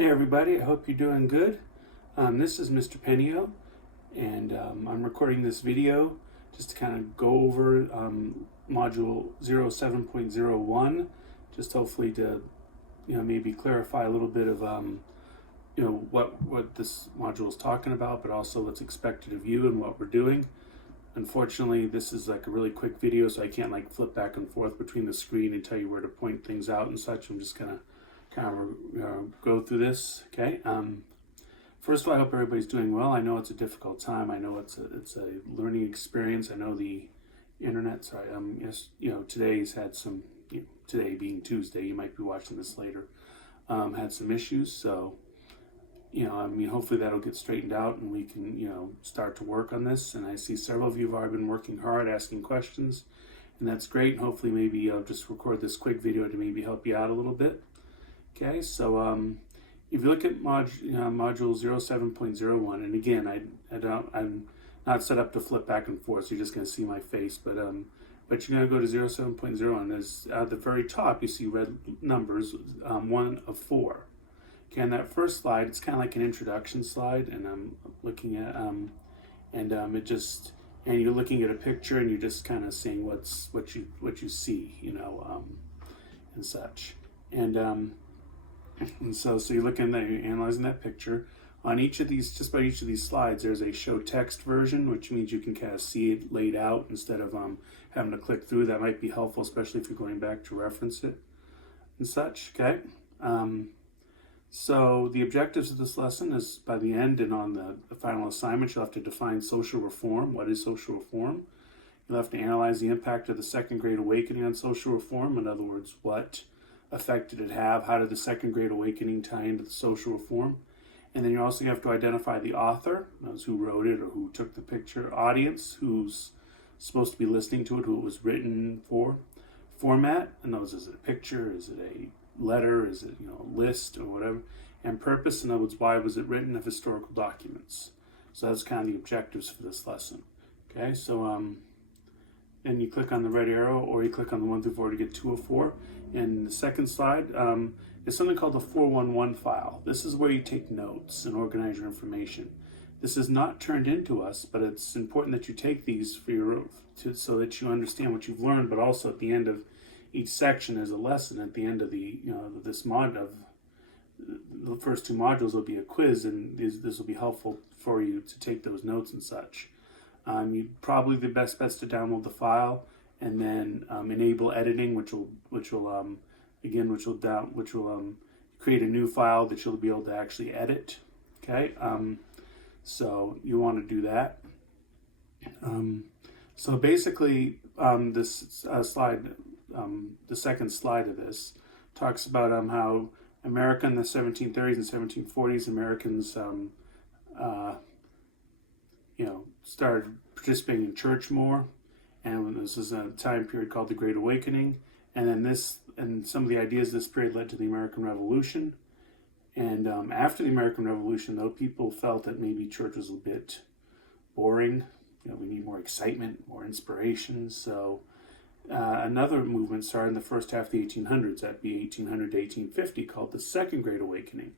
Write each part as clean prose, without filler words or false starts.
Hey everybody, I hope you're doing good. This is Mr. Penio, and I'm recording this video just to kind of go over module 07.01, just hopefully to maybe clarify a little bit of what this module is talking about, but also what's expected of you and what we're doing. Unfortunately, this is like a really quick video, so I can't like flip back and forth between the screen and tell you where to point things out and such. I'm just gonna kind of go through this. Okay. First of all, I hope everybody's doing well. I know it's a difficult time. I know it's a learning experience. I know the internet. Sorry. Today's had some. Today being Tuesday, you might be watching this later. Had some issues. So, hopefully that'll get straightened out and we can, start to work on this. And I see several of you have already been working hard, asking questions, and that's great. And hopefully, maybe I'll just record this quick video to maybe help you out a little bit. Okay, so if you look at module 07.01, and again, I'm not set up to flip back and forth, so you're just going to see my face, but you're going to go to 07.01. There's at the very top, you see red numbers, 1 of 4. Okay, on that first slide, it's kind of like an introduction slide, and I'm looking at, and you're looking at a picture, and you're just kind of seeing what you see, and such, and so you're looking at, you're analyzing that picture. On each of these, just about each of these slides, there's a show text version, which means you can kind of see it laid out instead of having to click through. That might be helpful, especially if you're going back to reference it and such. Okay. So the objectives of this lesson is by the end and on the final assignment, you'll have to define social reform. What is social reform? You'll have to analyze the impact of the Second Great Awakening on social reform. In other words, what effect did it have? How did the Second Great Awakening tie into the social reform? And then you also have to identify the author, those who wrote it or who took the picture, audience, who's supposed to be listening to it, who it was written for, format, and those, is it a picture, is it a letter, is it a list or whatever, and purpose, in other words, why was it written, of historical documents. So that's kind of the objectives for this lesson. Okay, so and you click on the red arrow or you click on the 1 through 4 to get 2 of 4. And the second slide is something called the 411 file. This is where you take notes and organize your information. This is not turned into us, but it's important that you take these so that you understand what you've learned, but also at the end of each section is a lesson. At the end of this mod of the first 2 modules will be a quiz, and this will be helpful for you to take those notes and such. You probably the best bet's to download the file and then enable editing, which will create a new file that you'll be able to actually edit. Okay, so you want to do that. So basically, this slide, the second slide of this, talks about how America in the 1730s and 1740s, Americans, started participating in church more, and this is a time period called the Great Awakening. And then some of the ideas of this period led to the American Revolution. And after the American Revolution, though, people felt that maybe church was a bit boring. We need more excitement, more inspiration. So another movement started in the first half of the 1800s, that'd be 1800 to 1850, called the Second Great Awakening.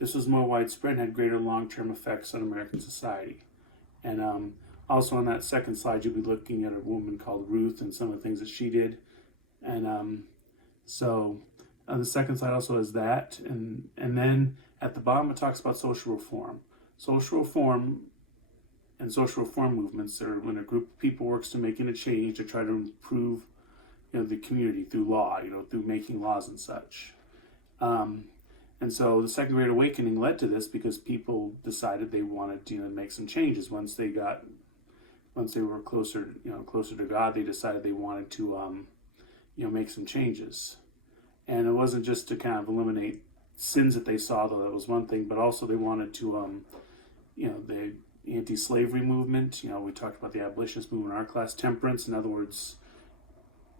This was more widespread and had greater long-term effects on American society. And also on that second slide, you'll be looking at a woman called Ruth and some of the things that she did. And so on the second slide also has that. And then at the bottom, it talks about social reform. Social reform and social reform movements are when a group of people works to making a change to try to improve the community through law, through making laws and such. And so the Second Great Awakening led to this because people decided they wanted to make some changes. Once they were closer to God, they decided they wanted to make some changes. And it wasn't just to kind of eliminate sins that they saw, though that was one thing, but also they wanted to the anti-slavery movement. We talked about the abolitionist movement in our class. Temperance, in other words,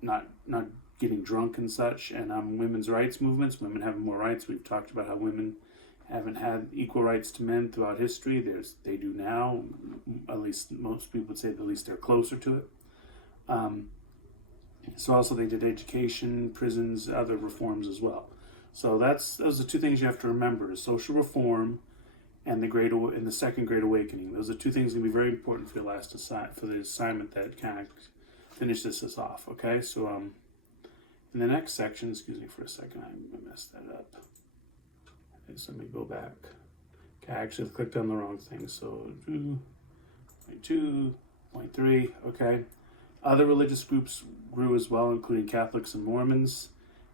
not getting drunk and such, and women's rights movements, women having more rights. We've talked about how women haven't had equal rights to men throughout history. They do now. At least most people would say at least they're closer to it. So also they did education, prisons, other reforms as well. So those are two things you have to remember: is social reform and the second Great Awakening. Those are two things going to be very important for the assignment that kind of finishes this off. Okay, so in the next section, excuse me for a second, I messed that up. Okay, so let me go back. Okay, I actually clicked on the wrong thing. So 2.2.3. Okay, other religious groups grew as well, including Catholics and Mormons,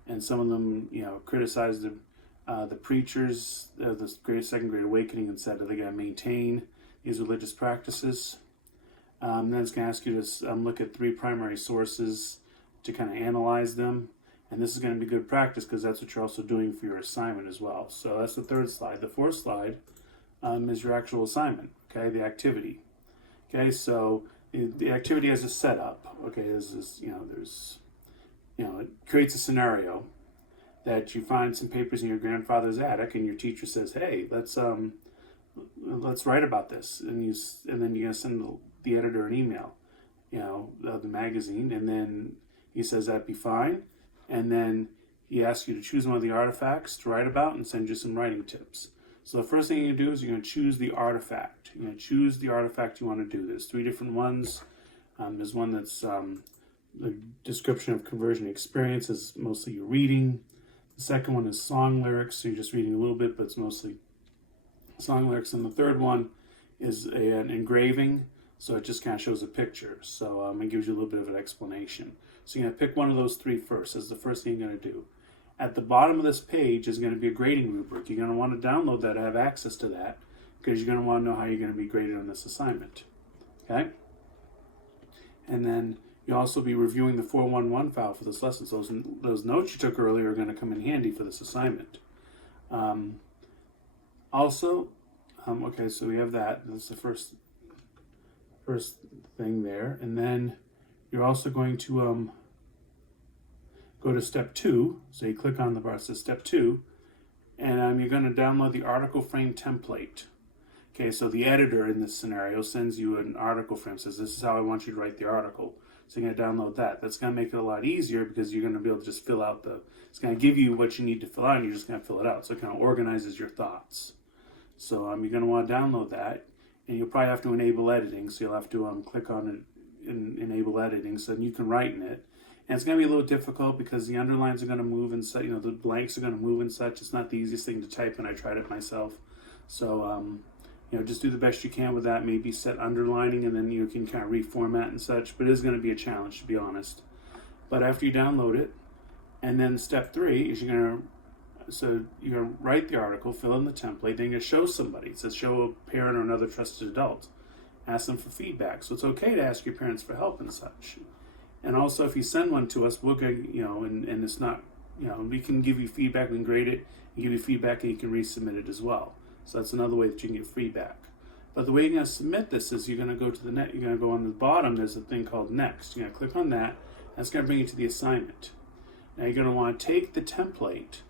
and some of them, criticized the preachers of the Second Great Awakening and said that they got to maintain these religious practices. Then it's going to ask you to look at 3 primary sources to kind of analyze them. And this is going to be good practice because that's what you're also doing for your assignment as well. So that's the third slide. The fourth slide is your actual assignment, okay, the activity. Okay, so the activity has a setup. Okay, it creates a scenario that you find some papers in your grandfather's attic, and your teacher says, "Hey, let's write about this," and then you're gonna send the editor an email, of the magazine, and then he says that'd be fine, and then he asks you to choose one of the artifacts to write about and send you some writing tips. So the first thing you're gonna do is you're gonna choose the artifact. You're gonna choose the artifact you want to do. There's 3 different ones. There's one that's the description of conversion experience is mostly your reading. The second one is song lyrics, so you're just reading a little bit, but it's mostly song lyrics. And the third one is an engraving, so it just kind of shows a picture. So it gives you a little bit of an explanation. So you're going to pick one of those 3 first. That's the first thing you're going to do. At the bottom of this page is going to be a grading rubric. You're going to want to download that, have access to that, because you're going to want to know how you're going to be graded on this assignment. Okay? And then you'll also be reviewing the 411 file for this lesson. So those notes you took earlier are going to come in handy for this assignment. Okay, so we have that. That's the first thing there. And then you're also going to go to step 2. So you click on the bar that says step 2, and you're going to download the article frame template. Okay, so the editor in this scenario sends you an article frame, says this is how I want you to write the article. So you're going to download that. That's going to make it a lot easier because you're going to be able to just fill out it's going to give you what you need to fill out, and you're just going to fill it out. So it kind of organizes your thoughts. So you're going to want to download that, and you'll probably have to enable editing. So you'll have to click on it and enable editing so you can write in it. And it's going to be a little difficult because the underlines are going to move and such, the blanks are going to move and such. It's not the easiest thing to type, and I tried it myself. So, just do the best you can with that. Maybe set underlining, and then you can kind of reformat and such. But it is going to be a challenge, to be honest. But after you download it, and then step 3 is you're going to write the article, fill in the template, then you're going to show somebody. It says show a parent or another trusted adult. Ask them for feedback. So it's okay to ask your parents for help and such. And also, if you send one to us, we'll get, and it's not, we can give you feedback, we can grade it, and give you feedback, and you can resubmit it as well. So that's another way that you can get feedback. But the way you're going to submit this is you're going to go to you're going to go on the bottom, there's a thing called Next. You're going to click on that, that's going to bring you to the assignment. Now you're going to want to take the template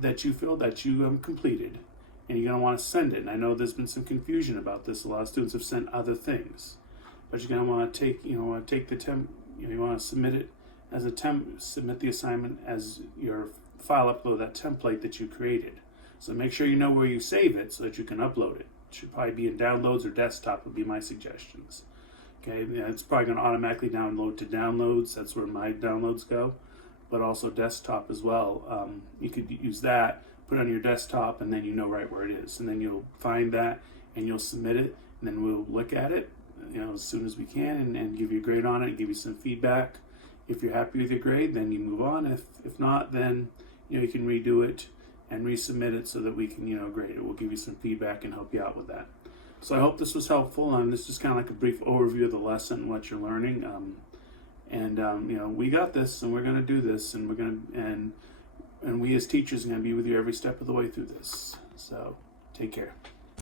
that you filled, that you completed, and you're going to want to send it. And I know there's been some confusion about this. A lot of students have sent other things. But you're going to want to take, you want to submit it as submit the assignment as your file upload, that template that you created. So make sure you know where you save it so that you can upload it. It should probably be in downloads or desktop would be my suggestions. Okay, it's probably going to automatically download to downloads. That's where my downloads go, but also desktop as well. You could use that, put it on your desktop, and then you know right where it is. And then you'll find that and you'll submit it, and then we'll look at it as soon as we can and give you a grade on it and give you some feedback. If you're happy with your grade, then you move on. If not, then you can redo it and resubmit it so that we can grade it. We'll give you some feedback and help you out with that. So I hope this was helpful. This is just kind of like a brief overview of the lesson and what you're learning. We got this, and we're going to do this, and we're going to and we as teachers are going to be with you every step of the way through this. So take care.